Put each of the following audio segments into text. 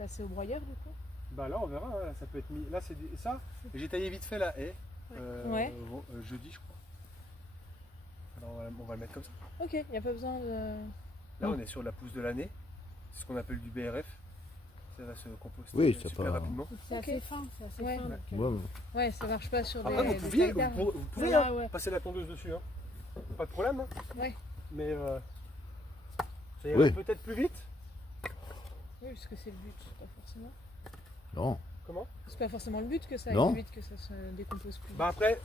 passer au broyeur du coup? Bah là on verra, hein, ça peut être mis. Là c'est ça. J'ai taillé vite fait la haie. Ouais. Jeudi je crois. Alors on va le mettre comme ça. Ok, il n'y a pas besoin de... Là on est sur la pousse de l'année. C'est ce qu'on appelle du BRF. Ça va se composter Oui, c'est super pas- rapidement. C'est assez fin, Ouais. donc, Ouais, ouais, ça marche pas sur Après des vous pouvez tailles d'arbres. hein, Ouais. passer la tondeuse dessus. Hein. Pas de problème. Hein. Ouais. Mais ça ira Oui. peut-être plus vite. Oui, parce que c'est le but, pas forcément. non. Comment? C'est pas forcément le but que ça Non. aille vite, que ça se décompose plus. Bah après,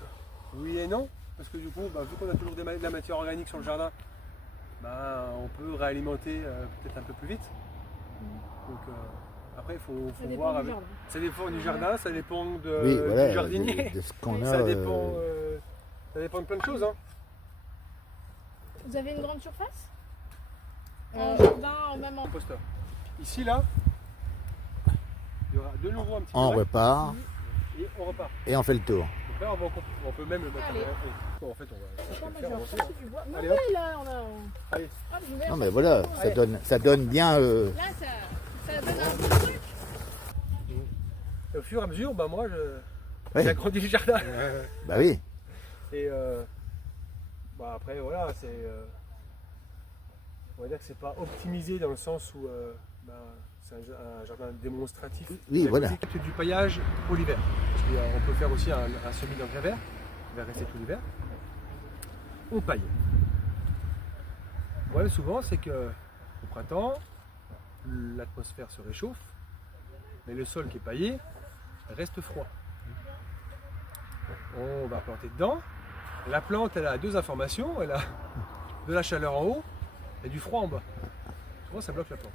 oui et non. Parce que du coup, vu qu'on a toujours de la matière organique sur le jardin, on peut réalimenter peut-être un peu plus vite. Donc après, il faut Ça dépend voir du avec. jardin. Ça dépend du jardin, ça dépend de, Oui, voilà. du jardinier. De ce qu'on a. Ça dépend de plein de choses. Hein. Vous avez une grande surface? Euh, En jardin, même en... Composteur. Ici, là, il y aura de nouveau un petit On peu repart et on repart. et on fait le tour. Donc là, on peut même le mettre. Allez. Bon, en fait, on va Attends, le moi, faire j'ai avancer. ressorti du bois. Non, Allez, oui, hop. là, on a... Allez. Ah, je vais Non mais ressortir voilà, du bois. ça donne bien. Là, ça donne un bon truc. Et au fur et à mesure, moi, Ouais. j'ai agrandi le jardin. Bah oui. Et après, voilà, c'est. On va dire que c'est pas optimisé dans le sens où c'est un jardin démonstratif. Oui, Il y a voilà. que du paillage pour l'hiver. Parce qu'on peut faire aussi un semis d'engrais vert, qui va rester tout l'hiver. On paille. Le problème souvent, c'est que au printemps, l'atmosphère se réchauffe, mais le sol qui est paillé reste froid. On va planter dedans. La plante, elle a deux informations. Elle a de la chaleur en haut et du froid en bas. Souvent, ça bloque la plante.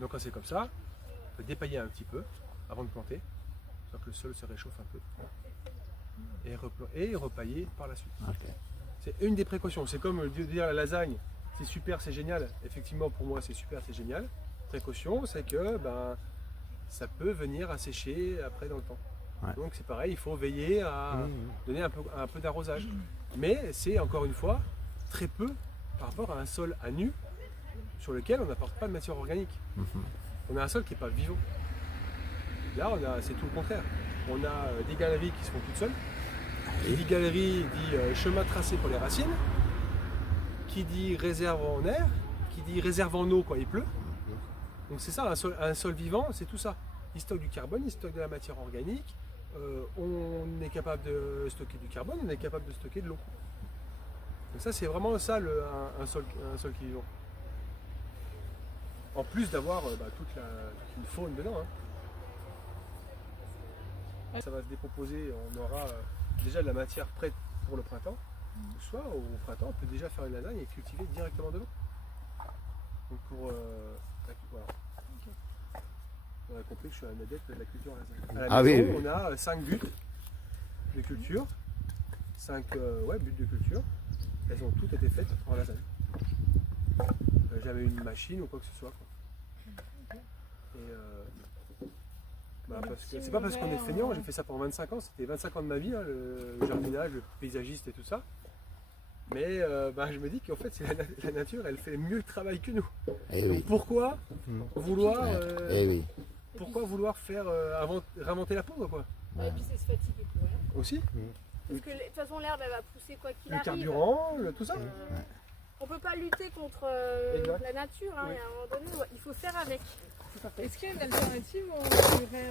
Donc quand c'est comme ça, on peut dépailler un petit peu avant de planter, soit que le sol se réchauffe un peu. Et repailler par la suite. Ok. C'est une des précautions. C'est comme dire la lasagne, c'est super, c'est génial. Effectivement, pour moi, c'est super, c'est génial. Précaution, c'est que ça peut venir assécher après dans le temps. Ouais. Donc c'est pareil, il faut veiller à donner un peu d'arrosage. Mais c'est encore une fois très peu par rapport à un sol à nu sur lequel on n'apporte pas de matière organique. On a un sol qui n'est pas vivant. Là, c'est tout le contraire. On a des galeries qui se font toutes seules. Qui dit galerie dit chemin tracé pour les racines. Qui dit réserve en air. Qui dit réserve en eau quand il pleut. Donc c'est ça, un sol vivant, c'est tout ça. Il stocke du carbone, il stocke de la matière organique. On est capable de stocker du carbone, on est capable de stocker de l'eau. Donc ça, c'est vraiment ça un sol qui est vivant. En plus d'avoir toute une faune dedans. Hein. Ça va se décomposer, on aura déjà de la matière prête pour le printemps. Soit au printemps, on peut déjà faire une lasagne et cultiver directement de l'eau. Donc voilà. On a compris que je suis un adepte de la culture à lasagne. À la maison, oui. on a 5 buts de culture. 5 buts de culture. Elles ont toutes été faites en lasagne. J'avais une machine ou quoi que ce soit. Quoi. Et parce que c'est pas parce qu'on est feignant, j'ai fait ça pendant 25 ans, c'était 25 ans de ma vie, le jardinage, le paysagiste et tout ça. Mais je me dis qu'en fait, c'est la nature, elle fait mieux le travail que nous. Eh Donc oui. pourquoi vouloir, Eh oui. faire réinventer la poudre quoi? Et puis c'est se fatiguer pour rien. Aussi. Parce que de toute façon, l'herbe, elle va pousser quoi qu'il Le arrive. carburant, tout ça. On peut pas lutter contre Exact. la nature. Hein. Oui. Et à un moment donné, il faut faire avec. Est-ce qu'il y a une alternative au muret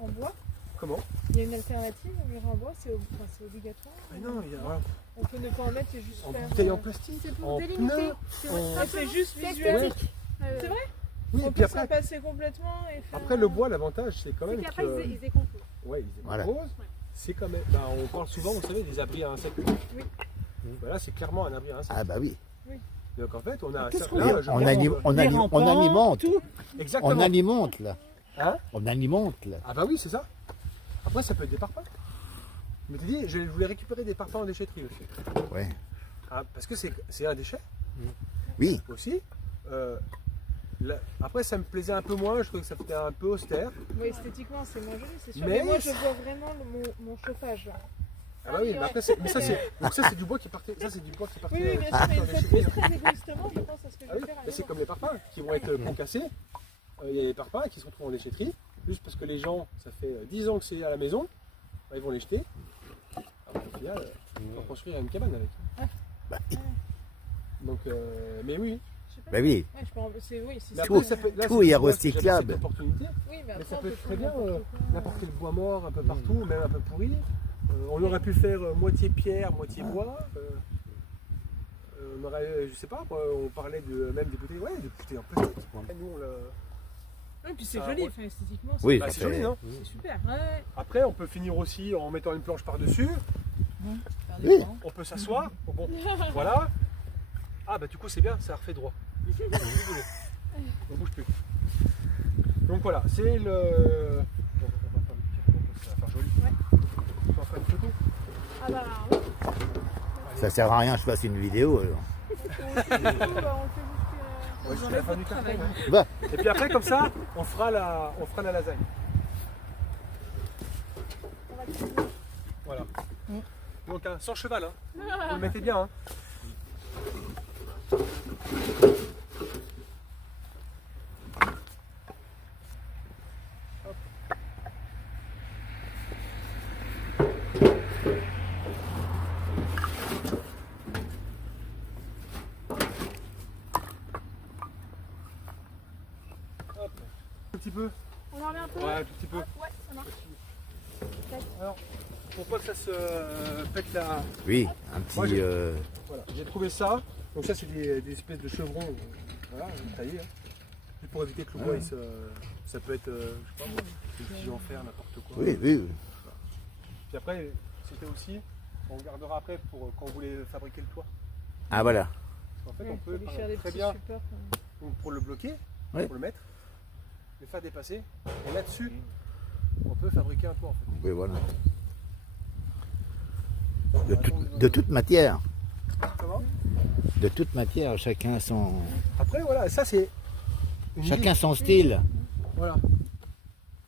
en bois? Comment? Il y a une alternative au muret en bois, c'est obligatoire? Mais non, il y a On peut ne pas en mettre et juste en faire... bouteille en plastique, C'est pour en délimiter. pneu. C'est Ah, c'est juste c'est visuel. esthétique. C'est vrai? Oui, On et peut puis s'en après, passer complètement et faire... le bois, l'avantage, c'est quand C'est même qu'après, que. ils décomposent. Ouais, ils Voilà. décomposent. C'est quand même. On parle souvent, vous savez, des abris à insectes. Oui. Voilà, c'est clairement un abri à insectes. Ah bah oui. Donc en fait, on a. Qu'est-ce ça- qu'on là, dit je On, pense- on alimente. tout. Exactement. On alimente là. Hein? On alimente là. Ah bah oui, c'est ça. Après, ça peut être des parpaings. Je m'étais dit, je voulais récupérer des parpaings en déchetterie aussi. Ouais. Parce que c'est un déchet Oui. aussi. Après, ça me plaisait un peu moins, je trouvais que ça faisait un peu austère. Oui, esthétiquement, c'est moins joli, c'est sûr. Mais Mais moi, je vois vraiment mon chauffage. Là. Ah bah oui, mais après, donc ça c'est du bois qui partait. Ça c'est du bois qui partait. Oui, bien sûr, mais une fois de plus, très égoïstement, je pense à ce que je Ah vais oui, faire. mais c'est comme les parpaings qui vont être concassés. il y a des parpaings qui se retrouvent en déchetterie, juste parce que les gens, ça fait 10 ans que c'est à la maison, bah, ils vont les jeter. Alors, au final, on va construire une cabane avec. Bah, Donc, mais oui. bah oui. Ouais, je pense, c'est, oui, c'est Mais Tout- après, ça peut- là, tout c'est- est tu vois, recyclable. j'avais cette opportunité. Oui, mais Mais après, ça on peut peut être très trouver bien n'importe quoi. n'importe quel bois mort un peu partout, même un peu pourri. On aurait pu faire moitié pierre, moitié bois. On aurait, je sais pas, on parlait de même des bouteilles, ouais, des bouteilles en plastique. Nous, on le- Oui, puis c'est Ça, joli, ouais. enfin, esthétiquement, Oui, bah, ça c'est fait- joli, non c'est super. Ouais. Après, on peut finir aussi en mettant une planche par-dessus. Faire des Oui. plans. On peut s'asseoir. Bon, voilà. Ah bah du coup c'est bien, ça refait droit. On bouge plus. Donc voilà, c'est le. Bon, on va faire une petite photo parce que ça va faire joli. On va faire une photo. Ah bah, oui. Ça sert à rien, je fasse une vidéo alors. On le fait juste, Ouais, c'est la fin du carton, hein. Bah, Et puis après comme ça, on fera la lasagne. Voilà. Donc hein, sans cheval, hein. Vous le mettez bien. Hein. Hop. Un petit peu. On en remet un peu. Ouais, un tout petit peu. Ouais, ça marche. Alors, pour pas que ça se pète la. oui, un petit. Moi, Voilà, j'ai trouvé ça. Donc ça c'est des espèces de chevrons, voilà, taillés. Hein. Et pour éviter que le bois, ça peut être, je sais pas moi, des petits en fer, n'importe quoi. Oui, oui. Puis après, c'était aussi, on gardera après pour quand vous voulez fabriquer le toit. Ah voilà. En fait, Ouais, on faut peut lui faire des très petits bien, supports. donc, pour le bloquer, Ouais. pour le mettre, le faire dépasser. Et là-dessus, on peut fabriquer un toit en fait. Oui, voilà. De toute matière. Comment De toute matière, chacun son. Après, voilà, ça c'est une Chacun son style. Voilà.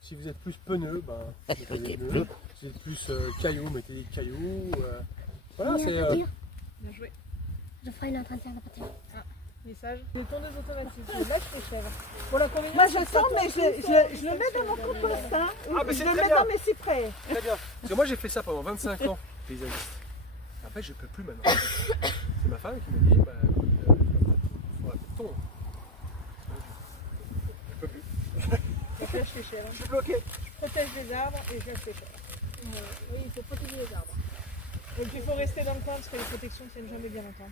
Si vous êtes plus pneus, ben, mettez des pneus. Si vous êtes plus cailloux, mettez des cailloux. Voilà, c'est. Bien joué. Je ferai une entretien de pâture. Message. Le tondeuse automatique. Je lâche les chèvres. Pour la convenience, Moi je c'est sens, pas mais tout, je le mets dans mon compost. Hein. Ah, mais Je c'est le très mets bien. dans mes cyprès. Très bien. Parce que moi j'ai fait ça pendant 25 ans, paysagiste. Après je peux plus maintenant. C'est ma femme qui m'a dit, bah écoute, faut arrêter de tondre. Je peux plus. Je lâche les chèvres. Je suis bloqué. Je protège les arbres et je lâche les chèvres. Oui, il faut protéger les arbres. Donc il faut rester dans le coin parce que les protections tiennent jamais bien longtemps.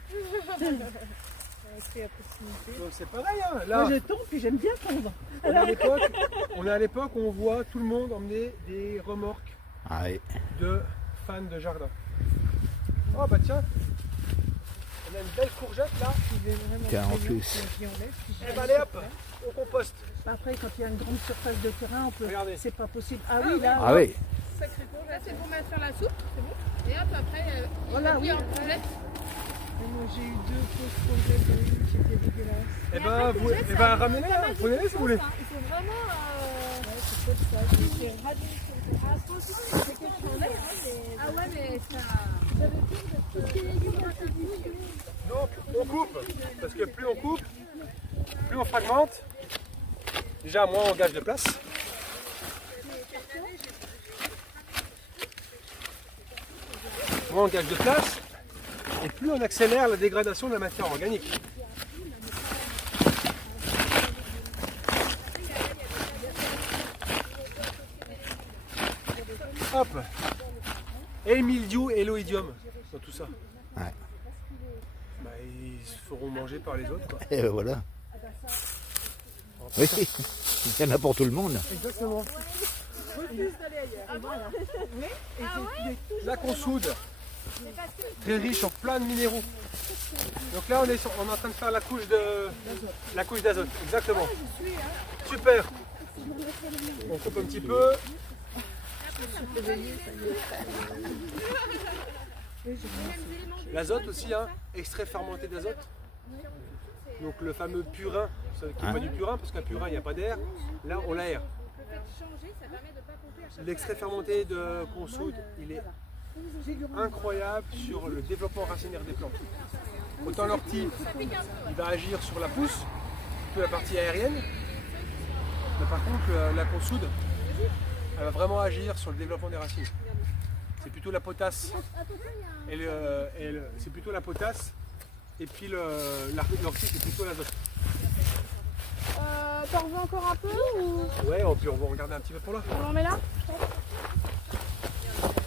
Rester à proximité. Donc c'est pareil, hein. Là, Moi je tombe puis j'aime bien tondre. on est à l'époque où on voit tout le monde emmener des remorques Ah oui. de fans de jardin. Oh bah tiens, on a une belle courgette là. Il est vraiment Tiens, en très bien, plus. donc j'y enlève, puis Eh j'y ben enlève. allez hop, au compost. Après quand il y a une grande surface de terrain, on peut. Regardez. C'est pas possible. Ah oui là. Ah oui. Sacré con, Là, c'est pour mettre sur la soupe, c'est bon. Et hop, après, Voilà, oui. en poulet. moi j'ai eu 2 fausses courgettes de une qui étaient dégueulasses. Eh ben, ramenez-les, hein, prenez-les si vous voulez. Il faut vraiment. Ouais, c'est peut-être ça. Je vais radier sur le Ah, faut aussi, c'est quelque chose. Ah ouais, mais ça. Donc on coupe, parce que plus on coupe, plus on fragmente, déjà moins on gage de place. Moins on gage de place, et plus on accélère la dégradation de la matière organique. Hop. Et le mildiou et l'oïdium dans tout ça. Ouais. Bah, ils se feront manger par les autres. Quoi. Et voilà. Oui. Il y en a pour tout le monde. Exactement. Là qu'on soude, très riche en plein de minéraux. Donc là on est en train de faire la couche d'azote. Exactement. Super. On coupe un petit peu. L'azote aussi, hein, extrait fermenté d'azote. Donc le fameux purin, qui n'est pas du purin parce qu'un purin il n'y a pas d'air. Là on l'aère. L'extrait fermenté qu'on soude, il est incroyable sur le développement racinaire des plantes. Autant l'ortie, il va agir sur la pousse, toute la partie aérienne. Mais par contre, la consoude, elle va vraiment agir sur le développement des racines. C'est plutôt la potasse. C'est plutôt la potasse. Et puis l'ortie, c'est plutôt l'azote. T'en veux encore un peu ou Ouais, puis on va regarder un petit peu pour là. on en met là?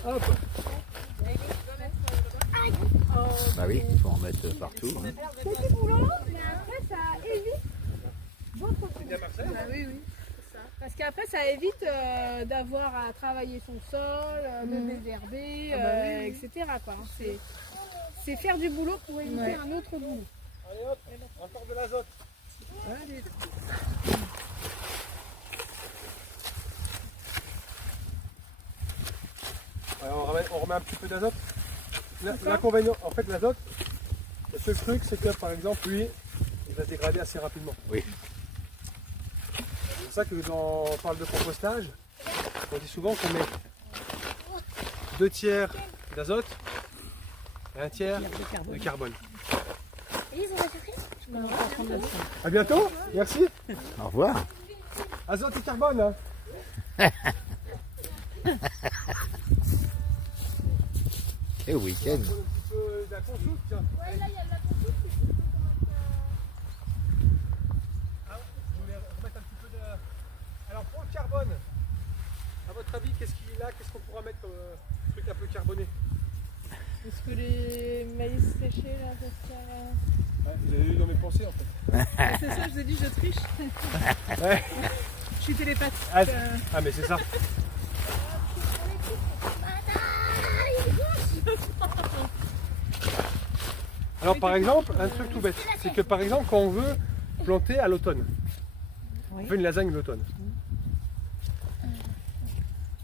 Hop. Bah oui, il faut en mettre partout. Hein. C'est du boulot, mais après ça évite d'autres C'est bien Marcel. Ah oui, oui, c'est ça. Parce qu'après ça évite d'avoir à travailler son sol, de désherber, etc. quoi. Hein. C'est faire du boulot pour éviter un autre boulot. Allez hop, encore de l'azote. Allez. Alors on remet un petit peu d'azote. L'inconvénient, en fait l'azote, le seul truc c'est que par exemple lui, il va se dégrader assez rapidement. Oui. C'est pour ça que quand on parle de compostage, on dit souvent qu'on met 2 tiers d'azote et 1 tiers de carbone. Elise, on va chercher? A bientôt, merci. Au revoir. Azote et carbone. Hein. Et au week-end. Un petit peu de la consoude, tiens. Ouais, là il y a de la consoute. Ah, je voulais remettre un petit peu de... Alors pour le carbone, à votre avis, qu'est-ce qu'on pourra mettre comme truc un peu carboné? Est-ce que les maïs séchés là, ça se tient, Ouais, vous avez eu dans mes pensées en fait. C'est ça, je vous ai dit, je triche. Ouais. Je suis télépathique. Ah mais c'est ça. Alors par exemple, un truc tout bête, c'est que par exemple quand on veut planter à l'automne, on fait une lasagne l'automne,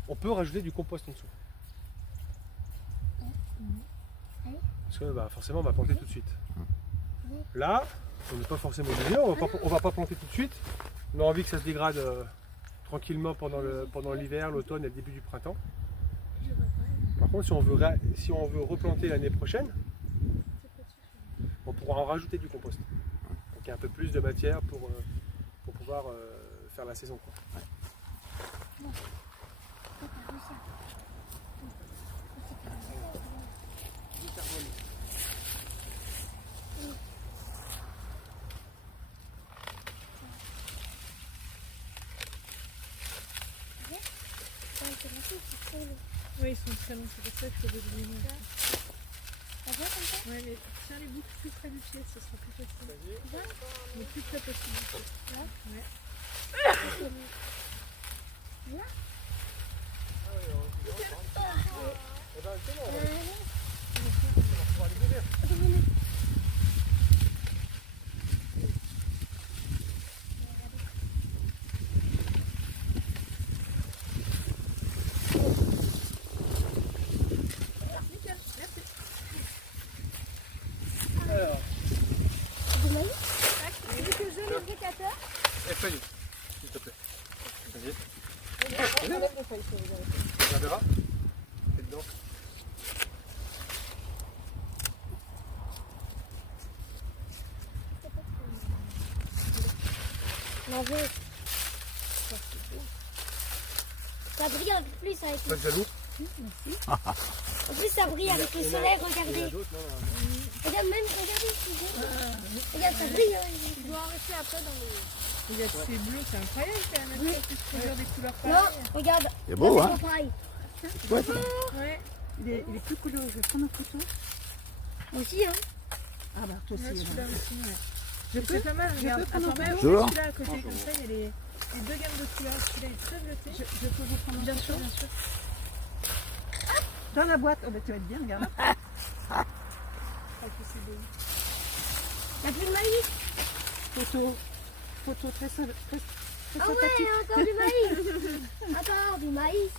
on peut rajouter du compost en dessous. Parce que bah, forcément on va planter tout de suite. Là, on n'est pas forcément obligé, on va pas planter tout de suite. On a envie que ça se dégrade tranquillement pendant l'hiver, l'automne et le début du printemps. Par contre, si on veut replanter l'année prochaine, on pourra en rajouter du compost. Donc il y a un peu plus de matière pour pouvoir faire la saison. Quoi. Oui, ils sont très longs, c'est pour ça qu'il faut des lumières. Ça va comme ça? Ouais, mais tiens les bouts plus près du pied, ce sera plus facile. Le plus près possible du pied. Là? Ouais. Là? Eh ben, c'est bon, on va Euh, pouvoir les ouvrir. Alors, du maïs? Tu veux que je le sécateur? et feuille, s'il te plaît. Vas-y. On la verra. Fais dedans. Non, je... Ça brille un peu plus avec Pas de jaloux. En plus, ça brille avec le soleil, Il y en a regardez. d'autres, non. Regarde, même, regardez ici. Regarde, ça brille. Hein. Tu dois en rester après dans le... Il y a ces bleus, c'est incroyable quand même. Oui. Ça puisse produire des couleurs Non, pareilles. regarde. C'est beau, Là, hein? c'est pareil. Ouais. Ouais. Il est plus couleur. Je vais prendre un photo. Moi aussi, hein. Ah bah toi Ouais, aussi. celui-là alors. aussi, ouais. Je Mais peux c'est pas mal, regarde. prendre un Attends, même Bonjour. celui-là à côté, comme ça, il y a les deux gammes de couleurs. Celui-là est très bleuté. Je peux vous prendre un Bien photo sûr, bien sûr. Dans la boîte. Oh bah tu vas être bien, regarde. Ah, que c'est beau. Il n'y a plus de maïs. Photo très sympathique. Ah ouais, encore du maïs. Encore du maïs.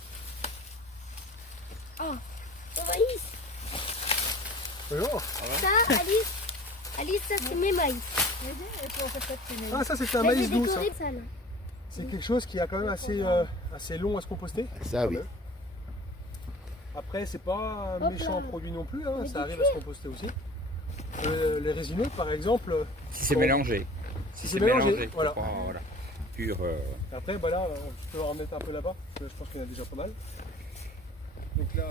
Oh, du maïs. Bonjour. Ça, Alice. Alice, ça, c'est mes maïs. Et puis on fait peut-être les Ah, ça c'est un Mais j'ai maïs doux. Ça. décoré ça, là. C'est quelque chose qui est quand même assez long à se composter. Ça, oui. Après, c'est pas un Hop méchant là. produit non plus, hein, Mais ça du arrive à se composter aussi. Les résineux, par exemple, Si c'est Bon. mélangé. si c'est mélangé, voilà. voilà. pur. Et après, bah là, je peux en remettre un peu là-bas, parce que je pense qu'il y en a déjà pas mal. Donc là,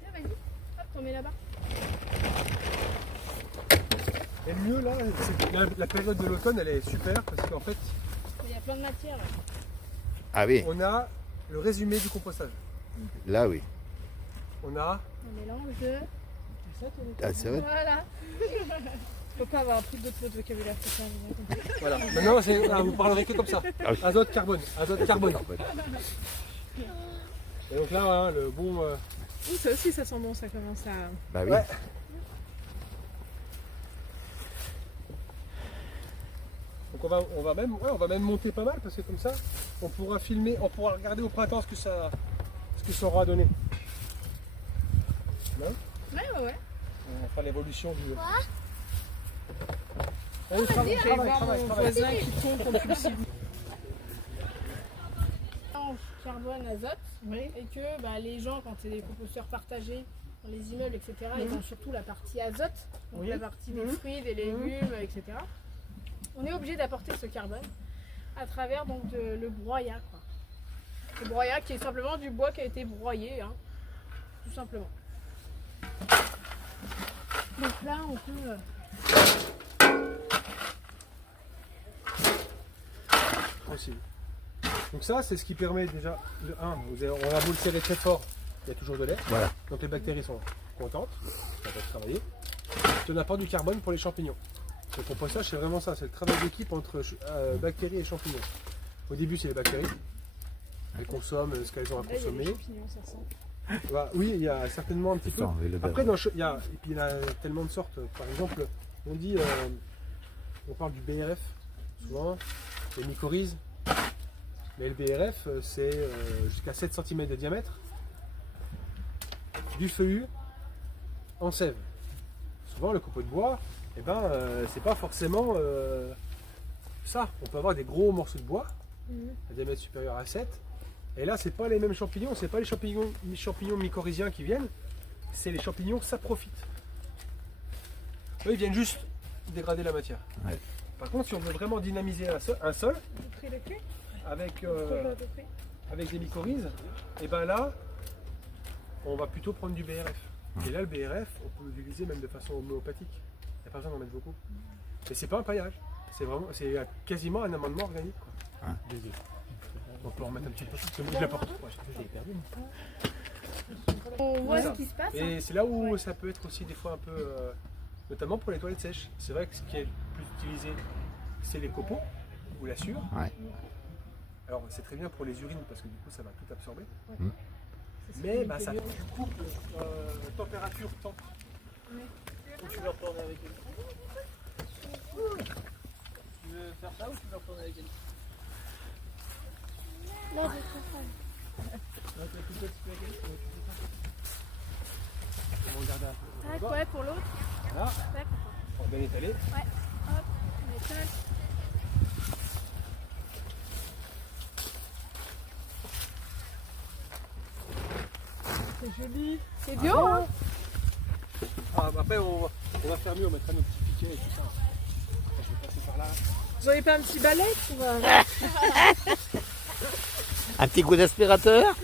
Tiens, vas-y. Hop, t'en mets là-bas. et le mieux là, c'est que la période de l'automne, elle est super, parce qu'en fait, Il y a plein de matière là. Ah oui, on a le résumé du compostage. là oui. On a Un mélange de. Ah, c'est vrai. Voilà. Faut pas avoir appris d'autres mots de vocabulaire que ça. j'ai bien compris. Voilà. Maintenant, vous parlerez que comme ça. Ah oui. Azote, carbone. Azote, carbone. Et donc là, voilà, le bon. Ouh, ça aussi, ça sent bon, ça commence à. Bah oui. Ouais. Donc on va même monter pas mal parce que comme ça, on pourra filmer, on pourra regarder au printemps ce que ça aura donné. Non, Ouais. on fera l'évolution du. Je vais voir mon voisin qui tombe compulsivement. Mélange carbone, azote. Oui. Et que bah, les gens, quand c'est des composteurs partagés dans les immeubles, etc., ils ont surtout la partie azote, donc Oui. la partie des fruits, des légumes, etc. On est obligé d'apporter ce carbone à travers donc le broyat. Quoi. Le broyat qui est simplement du bois qui a été broyé, hein, tout simplement. Donc là, on peut. Possible. Donc ça, c'est ce qui permet déjà, de 1, on a beau le serrer très fort, il y a toujours de l'air. Voilà. Donc les bactéries sont contentes, ça va travailler. On apporte du carbone pour les champignons. Le compostage, c'est vraiment ça, c'est le travail d'équipe entre bactéries et champignons. Au début, c'est les bactéries. Elles consomment ce qu'elles ont à Là, il y a des consommer. champignons, ça sent. Voilà. Oui, il y a certainement un petit peu. Attends, et le beurre. Après, et puis il y en a tellement de sortes. Par exemple, on dit, on parle du BRF, souvent, les mycorhizes. Mais le BRF, c'est jusqu'à 7 cm de diamètre, du feuillu en sève. Souvent, le copeau de bois, c'est pas forcément ça. On peut avoir des gros morceaux de bois, à diamètre supérieur à 7. Et là, c'est pas les mêmes champignons, c'est pas les champignons mycorhiziens qui viennent, c'est les champignons saprophytes. Eux, ils viennent juste dégrader la matière. Ouais. Par contre, si on veut vraiment dynamiser un sol, Vous pris le cul avec, à peu près. avec des mycorhizes, et ben là, on va plutôt prendre du BRF. Et là, le BRF, on peut l'utiliser même de façon homéopathique. Il n'y a pas besoin d'en mettre beaucoup. Et c'est pas un paillage, c'est quasiment un amendement organique. Quoi. Hein. On peut en remettre un petit peu. Je l'apporte. On voit Voilà. ce qui se passe. hein. Et c'est là où ça peut être aussi des fois un peu, notamment pour les toilettes sèches. C'est vrai que ce qui est le plus utilisé, c'est les copeaux ou la sure. Ouais. Alors c'est très bien pour les urines parce que du coup ça va tout absorber. Mm. Mais bah, ça coupe température temps. Ou tu veux retourner avec elle? Tu veux faire ça ou tu veux retourner avec elle? Là, je préfère. Donc, la coupette, tu veux avec elle? On va regarder un peu. Tac, ouais, pour l'autre. Voilà, Tac. on va bien étaler. Hop, on étale. C'est joli. C'est bio, hein? Ah, bah, après on va faire mieux, on mettra nos petits piquets et tout ça. Je vais passer par là. Vous n'avez pas un petit balai pour. Un petit coup d'aspirateur.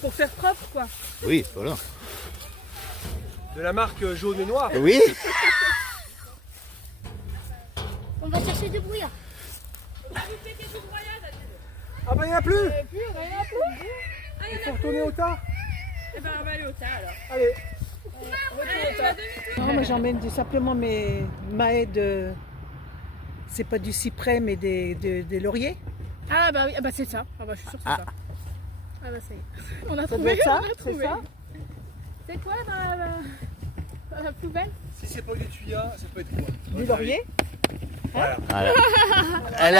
Pour faire propre, quoi. Oui, voilà. De la marque jaune et noir. Oui. On va chercher du brouillard. Ah bah il n'y en a plus. Et puis, on a plus. Il faut retourner au tas. Eh ben, on va aller au tas alors. Allez. Retour au tas. Non, moi j'emmène simplement mes mailles de. C'est pas du cyprès, mais des lauriers. Ah bah oui, ah bah c'est ça. Ah bah je suis sûre que c'est ça. Ah bah ça y est. On a Ça doit trouvé, être ça, on a c'est trouvé. ça. C'est quoi dans la poubelle? Si c'est pas du tuyas, ça peut être quoi? Du laurier. Voilà. Voilà. Elle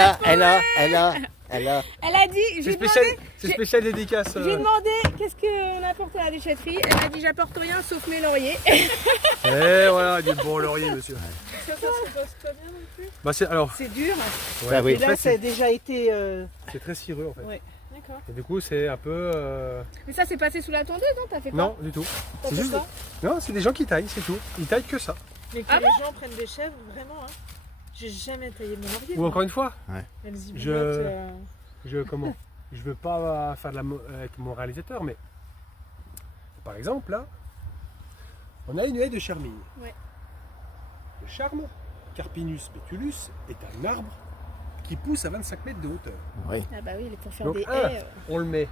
a. Elle a dit, C'est j'ai spécial, demandé, c'est spécial dédicace. j'ai demandé qu'est-ce qu'on apporte à la déchetterie. Elle m'a dit j'apporte rien sauf mes lauriers. Et voilà, du bon laurier, monsieur. Ça se passe pas bien non plus. Bah c'est alors. C'est dur. Ouais, Ah oui. Et là, en fait, ça a déjà été. c'est très cireux en fait. Ouais. D'accord. Et du coup, c'est un peu. Mais ça c'est passé sous la tondeuse, non? T'as fait quoi? Non, du tout. T'as C'est fait juste. quoi? Non, c'est des gens qui taillent, c'est tout. Ils taillent que ça. Mais que Ah les gens prennent des chèvres, vraiment, hein. J'ai jamais taillé mon laurier. Ou encore une fois, Elles y je- boulotent, je veux pas faire de avec mon réalisateur, mais par exemple là, on a une haie de charmille. Ouais. Le charme, Carpinus betulus, est un arbre qui pousse à 25 mètres de hauteur. Oui. Ah bah oui, pour faire Donc des un, haies. on le met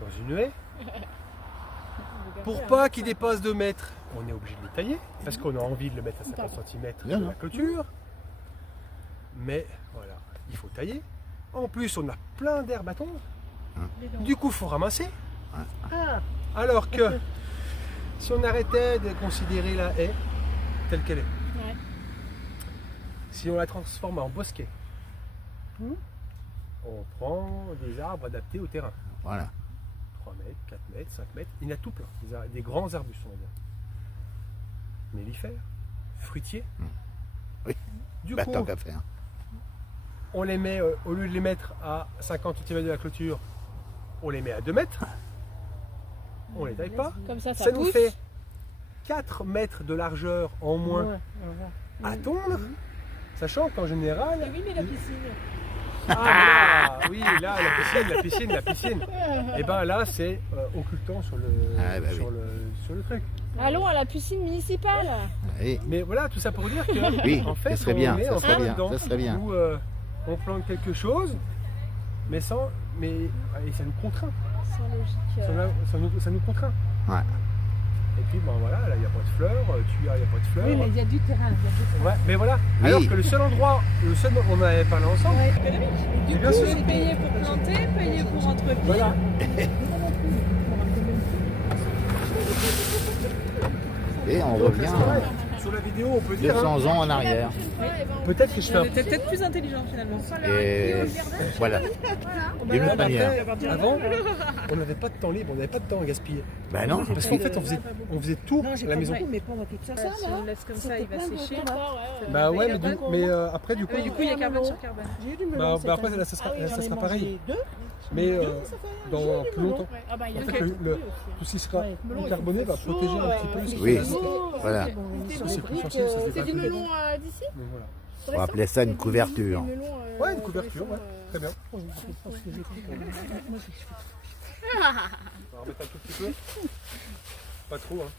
dans une haie. Pour hein. pas qu'il dépasse 2 mètres, on est obligé de les tailler parce qu'on a envie de le mettre à 50 cm Bien, de non. la clôture. Mais voilà, il faut tailler. En plus, on a plein d'herbes à tondre. Du coup, il faut ramasser. Alors que si on arrêtait de considérer la haie telle qu'elle est, Ouais. si on la transforme en bosquet, on prend des arbres adaptés au terrain. Voilà. 3 mètres, 4 mètres, 5 mètres, il y en a tout plein, des grands arbustes, on va dire. Mellifères, fruitiers. Oui. Du Bah, coup, tant qu'à faire. on les met, au lieu de les mettre à 50 cm de la clôture, on les met à 2 mètres. On les taille pas. Comme ça Ça nous pousse. fait 4 mètres de largeur en moins à tondre, sachant qu'en général... Oui, mais la piscine. Ah, oui, là, la piscine. Et ben là, c'est occultant sur le, Ah, bah oui. sur le truc. Allons à la piscine municipale. Oui. Mais voilà, tout ça pour dire que, Oui, en fait, ça serait on bien, est ça en serait plein bien, dedans, ça serait bien. où on plante quelque chose, mais et ça nous contraint. Sans logique. Ça nous contraint. Ouais. Et puis, bon voilà, là, il n'y a pas de fleurs, il n'y a pas de fleurs. Oui, mais il y a du terrain. il y a du terrain. Ouais, mais voilà. Oui. Alors que le seul endroit, on avait parlé ensemble, Du bien coup, sûr. c'est payé pour planter, payé pour entretenir. voilà. Et on Donc, revient c'est pareil. Sur la vidéo, on peut dire, hein, 200 ans en arrière. peut-être que je fais On un était peut-être plus intelligent finalement. Et voilà. D'une autre manière. Avant, on n'avait pas de temps libre, on n'avait pas de temps à gaspiller. Ben non. Parce qu'en fait, on faisait tout Non, à j'ai la pas maison. beaucoup, mais pendant toute ça, Si on le laisse comme ça, il va sécher. Bah ouais, Carbone. mais après, du coup, Du coup, il y a carbone sur carbone. j'ai eu du melon. bah, cette après, année. là, ça sera, Ah oui, là, ça j'en ai sera mangé pareil. 2. Mais dans plus longtemps. Ah bah il a En fait fait, tout ce qui sera carboné va protéger un petit peu ce qui Oui. reste. Voilà. C'est plus sensible, ça se C'est du dégrade. melon d'ici. Donc voilà. On va appeler ça une couverture. Ouais, une couverture, ouais. Très bien. On va remettre un tout petit peu. Pas trop, hein.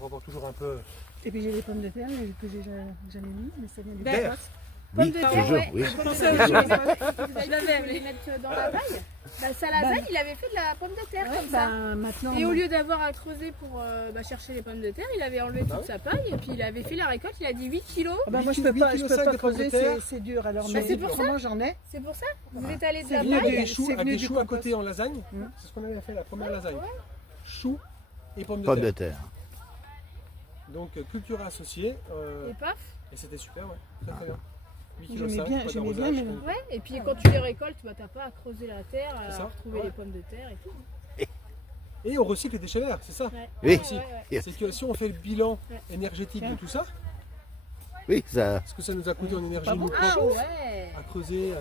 On revoit toujours un peu. Et puis j'ai les pommes de terre que j'ai jamais mis, mais ça vient du D'air. Oui, de terre, toujours, ouais. oui. Pensez à autre chose. Je l'avais les mettre dans la paille. Bah, Salazar, il avait fait de la pomme de terre comme ça. Maintenant, Et au lieu d'avoir à creuser pour chercher les pommes de terre, il avait enlevé toute sa paille et puis il avait fait la récolte. Il a dit 8 kilos. ah bah moi je peux 8,5 pas de pommes de creuser, terre. c'est dur. Alors, Sur- mais c'est pour ça. autrement j'en ai. C'est pour ça. Vous êtes allé de C'est la venu Avec paille. des choux, c'est avec venu des du choux à compost. côté en lasagne. C'est ce qu'on avait fait la première lasagne. Choux et pommes de Pommes de terre. terre. Donc culture associée. Et paf. Et c'était super, ouais. Très très bien. 8,5 J'aimais kg, bien, pas j'aimais d'arrosage. bien, mais- Ouais. Et puis quand tu les récoltes, bah, t'as pas à creuser la terre, C'est ça. à retrouver les pommes de terre et tout. Et on recycle les déchets verts, c'est ça. Ouais. Oui. Ouais, ouais. C'est que si on fait le bilan énergétique de tout ça, Oui, ça. ce que ça nous a coûté en énergie nous Ah propre ouais. à creuser,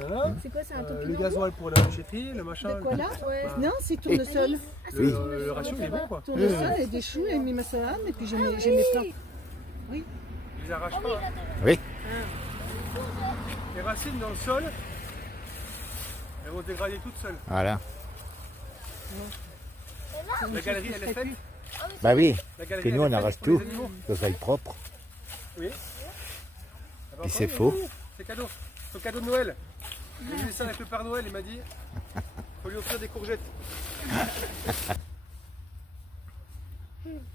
C'est quoi, c'est un le topinambour gasoil pour la déchetterie, le machin. De quoi là Ouais. Non, c'est tournesol. Oui. Le ratio il est bon quoi. Tournesol et des choux et mes massalan et puis j'ai mes plants. Ils les arrachent pas. hein. Oui. Les racines dans le sol, elles vont se dégrader toutes seules. Voilà. La galerie elle est faite. Bah oui. La galerie, Que nous, elle est on faite arrache pour les tout. animaux. Que ça aille propre. Oui. Puis c'est faux. C'est cadeau. C'est cadeau de Noël. J'ai vu ça avec le Père Noël, il m'a dit faut lui offrir des courgettes.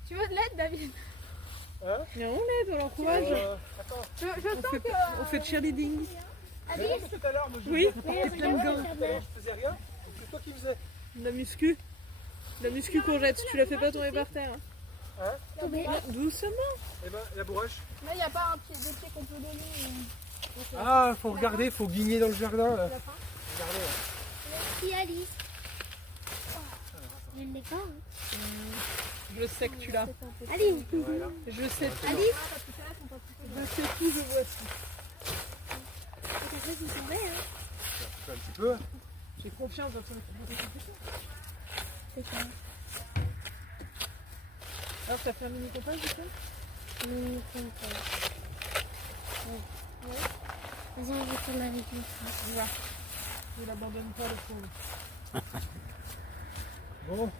Tu veux de l'aide, David? Hein Mais on l'aide, on l'encourage. Attends, Je sens que. On fait de cheerleading. tout à l'heure, moi, je Oui. portais plein de gants. Tout à l'heure, je faisais rien. C'est toi qui faisais. De la muscu. De la muscu courgette. Tu la fais pas tomber par terre. Hein Doucement. Eh ben, la bourrache. Là, il n'y a pas un pied, des pieds qu'on peut donner. Ah, faut regarder, faut guigner dans le jardin. Là. Merci Alice. Je ne l'ai pas. Hein. Je sais que tu l'as. Allez, Je sais tout. Alice. Je sais tout, je vois tout. Ça fait vous tomber, hein. Un petit peu. J'ai confiance dans ton compétition. C'est ça. Alors, t'as fait un mini compage du coup? Vas-y, on retourne avec lui. Il n'abandonne pas le pauvre. Bon,